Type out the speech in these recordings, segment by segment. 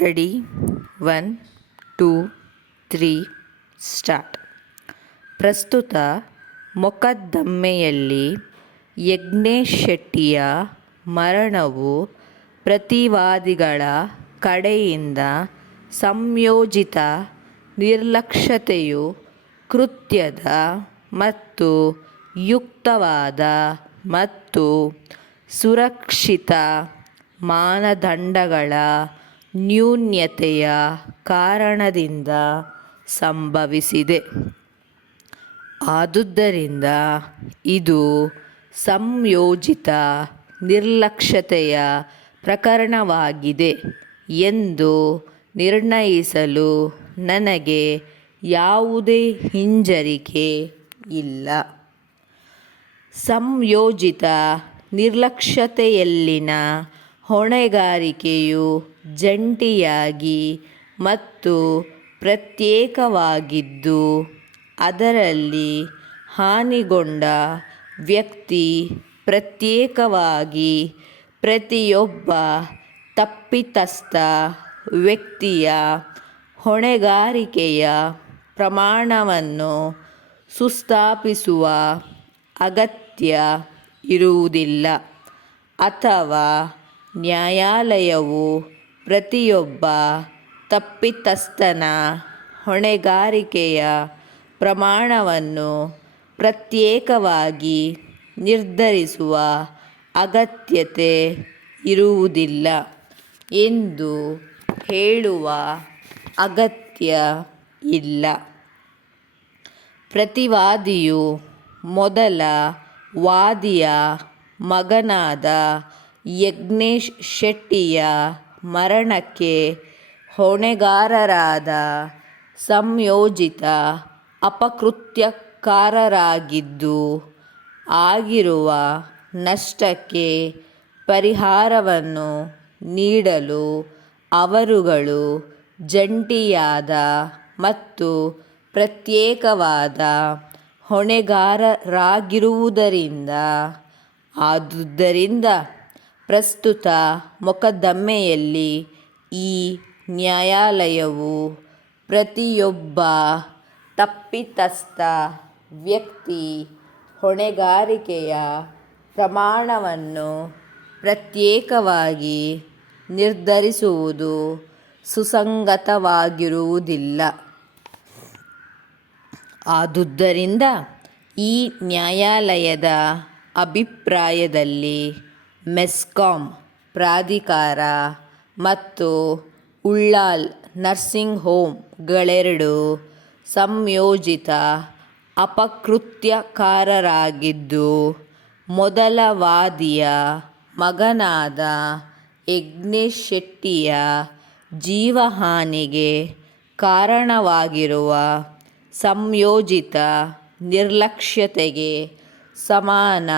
Ready 1 2 3 start. ಪ್ರಸ್ತುತ ಮೊಕದ್ದಮೆಯಲ್ಲಿ ಯಜ್ಞೇಶ್ ಶೆಟ್ಟಿಯ ಮರಣವು ಪ್ರತಿವಾದಿಗಳ ಕಡೆಯಿಂದ ಸಂಯೋಜಿತ ನಿರ್ಲಕ್ಷ್ಯತೆಯು ಕೃತ್ಯದ ಮತ್ತು ಯುಕ್ತವಾದ ಮತ್ತು ಸುರಕ್ಷಿತ ಮಾನದಂಡಗಳ ನ್ಯೂನತೆಯ ಕಾರಣದಿಂದ ಸಂಭವಿಸಿದೆ. ಆದುದರಿಂದ ಇದು ಸಂಯೋಜಿತ ನಿರ್ಲಕ್ಷ್ಯತೆಯ ಪ್ರಕರಣವಾಗಿದೆ ಎಂದು ನಿರ್ಣಯಿಸಲು ನನಗೆ ಯಾವುದೇ ಹಿಂಜರಿಕೆ ಇಲ್ಲ. ಸಂಯೋಜಿತ ನಿರ್ಲಕ್ಷ್ಯತೆಯಲ್ಲಿನ ಹೊಣೆಗಾರಿಕೆಯು ಜಂಟಿಯಾಗಿ ಮತ್ತು ಪ್ರತ್ಯೇಕವಾಗಿದ್ದು, ಅದರಲ್ಲಿ ಹಾನಿಗೊಂಡ ವ್ಯಕ್ತಿ ಪ್ರತ್ಯೇಕವಾಗಿ ಪ್ರತಿಯೊಬ್ಬ ತಪ್ಪಿತಸ್ಥ ವ್ಯಕ್ತಿಯ ಹೊಣೆಗಾರಿಕೆಯ ಪ್ರಮಾಣವನ್ನು ಸುಸ್ಥಾಪಿಸುವ ಅಗತ್ಯ ಇರುವುದಿಲ್ಲ, ಅಥವಾ ನ್ಯಾಯಾಲಯವು ಪ್ರತಿಯೊಬ್ಬ ತಪ್ಪಿತಸ್ಥನ ಹೊಣೆಗಾರಿಕೆಯ ಪ್ರಮಾಣವನ್ನು ಪ್ರತ್ಯೇಕವಾಗಿ ನಿರ್ಧರಿಸುವ ಅಗತ್ಯತೆ ಇರುವುದಿಲ್ಲ ಎಂದು ಹೇಳುವ ಅಗತ್ಯ ಇಲ್ಲ. ಪ್ರತಿವಾದಿಯು ಮೊದಲ ವಾದಿಯ ಮಗನಾದ ಯಜ್ಞೇಶ್ ಶೆಟ್ಟಿಯ ಮರಣಕ್ಕೆ ಹೊಣೆಗಾರರಾದ ಸಂಯೋಜಿತ ಅಪಕೃತ್ಯಕಾರರಾಗಿದ್ದು, ಆಗಿರುವ ನಷ್ಟಕ್ಕೆ ಪರಿಹಾರವನ್ನು ನೀಡಲು ಅವರುಗಳು ಜಂಟಿಯಾದ ಮತ್ತು ಪ್ರತ್ಯೇಕವಾದ ಹೊಣೆಗಾರರಾಗಿರುವುದರಿಂದ. ಆದುದರಿಂದ ಪ್ರಸ್ತುತ ಮೊಕದ್ದಮೆಯಲ್ಲಿ ಈ ನ್ಯಾಯಾಲಯವು ಪ್ರತಿಯೊಬ್ಬ ತಪ್ಪಿತಸ್ಥ ವ್ಯಕ್ತಿ ಹೊಣೆಗಾರಿಕೆಯ ಪ್ರಮಾಣವನ್ನು ಪ್ರತ್ಯೇಕವಾಗಿ ನಿರ್ಧರಿಸುವುದು ಸುಸಂಗತವಾಗಿರುವುದಿಲ್ಲ. ಆದುದರಿಂದ ಈ ನ್ಯಾಯಾಲಯದ ಅಭಿಪ್ರಾಯದಲ್ಲಿ ಮೆಸ್ಕಾಂ ಪ್ರಾಧಿಕಾರ ಮತ್ತು ಉಳ್ಳಾಲ್ ನರ್ಸಿಂಗ್ ಹೋಮ್ಗಳೆರಡೂ ಸಂಯೋಜಿತ ಅಪಕೃತ್ಯಕಾರರಾಗಿದ್ದು, ಮೊದಲ ವಾದಿಯ ಮಗನಾದ ಯಜ್ಞೇಶ್ ಶೆಟ್ಟಿಯ ಜೀವಹಾನಿಗೆ ಕಾರಣವಾಗಿರುವ ಸಂಯೋಜಿತ ನಿರ್ಲಕ್ಷ್ಯತೆಗೆ ಸಮಾನ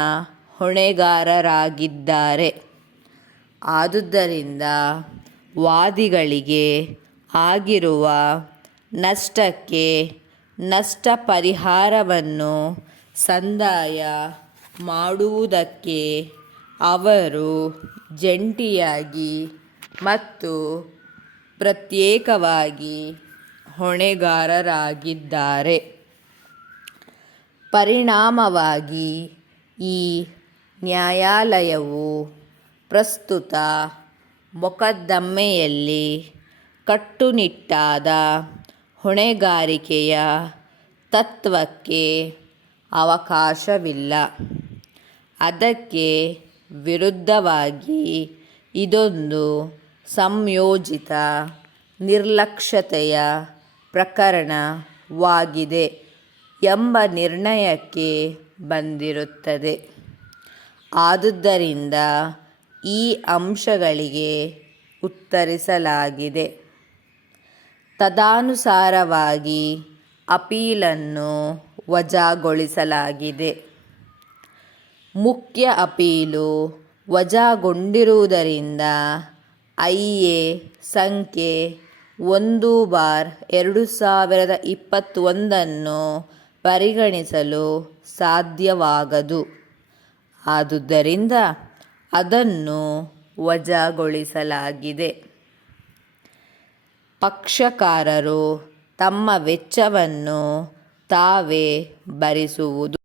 ಹೊಣೆಗಾರರಾಗಿದ್ದಾರೆ. ಆದುದರಿಂದ ವಾದಿಗಳಿಗೆ ಆಗಿರುವ ನಷ್ಟಕ್ಕೆ ನಷ್ಟ ಪರಿಹಾರವನ್ನು ಸಂದಾಯ ಮಾಡುವುದಕ್ಕೆ ಅವರು ಜಂಟಿಯಾಗಿ ಮತ್ತು ಪ್ರತ್ಯೇಕವಾಗಿ ಹೊಣೆಗಾರರಾಗಿದ್ದಾರೆ. ಪರಿಣಾಮವಾಗಿ ಈ ನ್ಯಾಯಾಲಯವು ಪ್ರಸ್ತುತ ಮೊಕದ್ದಮೆಯಲ್ಲಿ ಕಟ್ಟುನಿಟ್ಟಾದ ಹೊಣೆಗಾರಿಕೆಯ ತತ್ವಕ್ಕೆ ಅವಕಾಶವಿಲ್ಲ. ಅದಕ್ಕೆ ವಿರುದ್ಧವಾಗಿ ಇದೊಂದು ಸಂಯೋಜಿತ ನಿರ್ಲಕ್ಷ್ಯತೆಯ ಪ್ರಕರಣವಾಗಿದೆ ಎಂಬ ನಿರ್ಣಯಕ್ಕೆ ಬಂದಿರುತ್ತದೆ. ಆದುದರಿಂದ ಈ ಅಂಶಗಳಿಗೆ ಉತ್ತರಿಸಲಾಗಿದೆ. ತದನುಸಾರವಾಗಿ ಅಪೀಲನ್ನು ವಜಾಗೊಳಿಸಲಾಗಿದೆ. ಮುಖ್ಯ ಅಪೀಲು ವಜಾಗೊಂಡಿರುವುದರಿಂದ ಐಎ ಸಂಖ್ಯೆ 1/2021 ಪರಿಗಣಿಸಲು ಸಾಧ್ಯವಾಗದು. ಆದುದರಿಂದ ಅದನ್ನು ವಜಾಗೊಳಿಸಲಾಗಿದೆ. ಪಕ್ಷಕಾರರು ತಮ್ಮ ವೆಚ್ಚವನ್ನು ತಾವೇ ಭರಿಸುವುದು.